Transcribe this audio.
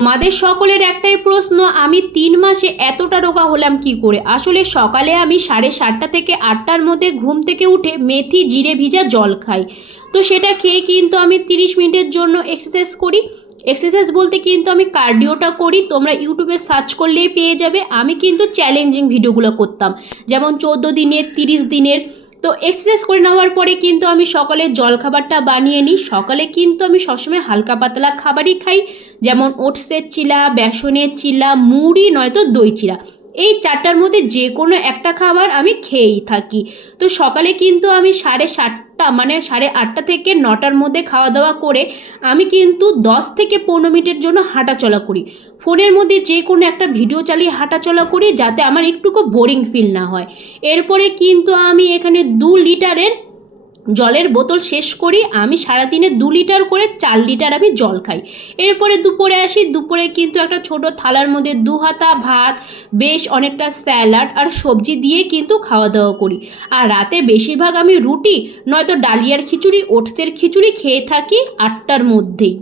আমাদের সকলের একটাই প্রশ্ন, আমি 3 মাসে এতটা রোগা হলাম কি করে। আসলে সকালে আমি 7:30 থেকে 8টার মধ্যে ঘুম থেকে উঠে মেথি জিরে ভিজা জল খাই। তো সেটা খেয়ে কিন্তু আমি 30 মিনিটের জন্য এক্সারসাইজ করি। এক্সারসাইজ বলতে কিন্তু আমি কার্ডিওটা করি, তোমরা ইউটিউবে সার্চ করলেই পেয়ে যাবে। আমি কিন্তু চ্যালেঞ্জিং ভিডিওগুলো করতাম, যেমন 14 দিনের, 30 দিনের। তো এক্সারসাইজ করে নেওয়ার পরে কিন্তু আমি সকালে জলখাবারটা বানিয়ে নিই। সকালে কিন্তু আমি সবসময় হালকা পাতলা খাবারই খাই, যেমন ওটসের চিলা, বেসনের চিলা, মুড়ি নয়তো দই চিড়া। এই 4টার মধ্যে যে কোনো একটা খাবার আমি খেয়েই থাকি। তো সকালে কিন্তু আমি 7:30 মানে 8:30 থেকে 9টার মধ্যে খাওয়া দাওয়া করে আমি কিন্তু 10 থেকে 15 মিনিটের জন্য হাঁটাচলা করি। ফোনের মধ্যে যে কোনো একটা ভিডিও চালিয়ে হাঁটাচলা করি, যাতে আমার একটুকু বোরিং ফিল না হয়। এরপরে কিন্তু আমি এখানে 2 লিটারের জলের বোতল শেষ করি। আমি সারাদিনে 2 লিটার করে 4 লিটার আমি জল খাই। এরপরে দুপুরে আসি। দুপুরে কিন্তু একটা ছোট থালার মধ্যে 2 হাতা ভাত, বেশ অনেকটা স্যালাড আর সবজি দিয়ে কিন্তু খাওয়া দাওয়া করি। আর রাতে বেশিরভাগ আমি রুটি নয়তো ডালিয়ার খিচুড়ি, ওটসের খিচুড়ি খেয়ে থাকি 8টার মধ্যেই।